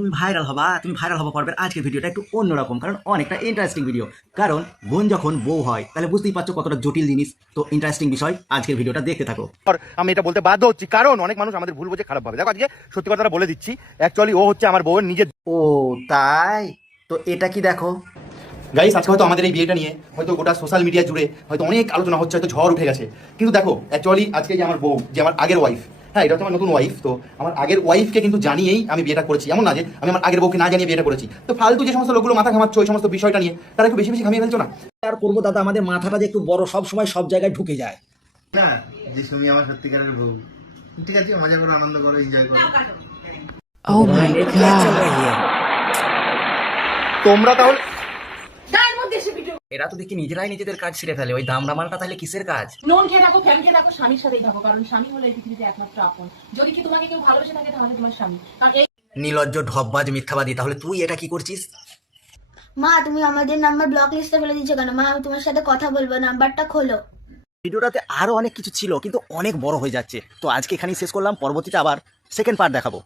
তুমি ভাইরাল হবা তুমি ভাইরাল হবা পর্বের আজকের ভিডিওটা একটু অন্যরকম কারণ অনেকটা ইন্টারেস্টিং ভিডিও কারণ বোন যখন বউ হয় তাহলে বুঝতেই পারছ কতটা জটিল জিনিস। তো ইন্টারেস্টিং বিষয় আজকের ভিডিওটা দেখতে থাকো। আমি এটা বলতে বাধ্য হচ্ছি কারণ অনেক মানুষ আমাদের ভুল বোঝে খারাপ ভাবে। দেখো আজকে সত্যি কথাটা বলে দিচ্ছি অ্যাকচুয়ালি ও হচ্ছে আমার বউয়ের নিজের ও তাই? তো এটা কি দেখো? গাইস আজকে হয়তো আমাদের এই বিয়েটা নিয়ে হয়তো গোটা সোশ্যাল মিডিয়া জুড়ে হয়তো অনেক আলোচনা হচ্ছে হয়তো ঝড় উঠে গেছে। কিন্তু দেখো অ্যাকচুয়ালি আজকে যে আমার বউ যে আমার আগের ওয়াইফ হ্যাঁ এটা হচ্ছে আমার নতুন ওয়াইফ তো আমার আগের ওয়াইফকে কিন্তু জানিয়েই আমি বিয়েটা করেছি। এমন না যে আমি আমার আগের বউকে না জানিয়ে বিয়েটা করেছি। তো ফালতু যে সমস্ত লোকগুলো মাথা ঘামাচ্ছে ওই সমস্ত বিষয়টা নিয়ে তারা একটু বেশি বেশি ঘামিয়ে ফেলছো না? আর করব দাদা? আমাদের মাথাটা যে একটু বড় সব সময় সব জায়গায় ঢুকে যায়। না যে তুমি আমার সত্যিকারের বউ ঠিক আছে মজা করো আনন্দ করো এনজয় করো। Oh my god. তোমরা তাহলে এরা তো দেখি নিজেরাই নিজেদের কাজ ছেড়ে ফেলে। ওই দামড়া মালটা তাহলে কিসের কাজ? নুন খেয়ে থাকো ফ্যান খেয়ে থাকো স্বামীর সাথেই থাকো কারণ স্বামী হলো এই পৃথিবীতে একমাত্র আপন। যদি কি তোমাকে কেউ ভালোবেসে থাকে তাহলে তোমার স্বামী। কারণ এই নির্লজ্জ ঢপবাজ মিথ্যাবাদী তাহলে তুই এটা কি করছিস? মা তুমি আমাদের নাম্বার ব্লক লিস্টে ফেলে দিচ্ছ কেন? মা আমি তোমার সাথে কথা বলব নাম্বারটা খোলো। ভিডিওটাতে আরও অনেক কিছু ছিল কিন্তু অনেক বড় হয়ে যাচ্ছে। তো আজকে এখানেই শেষ করলাম পরবর্তীতে আবার সেকেন্ড পার্ট দেখাবো।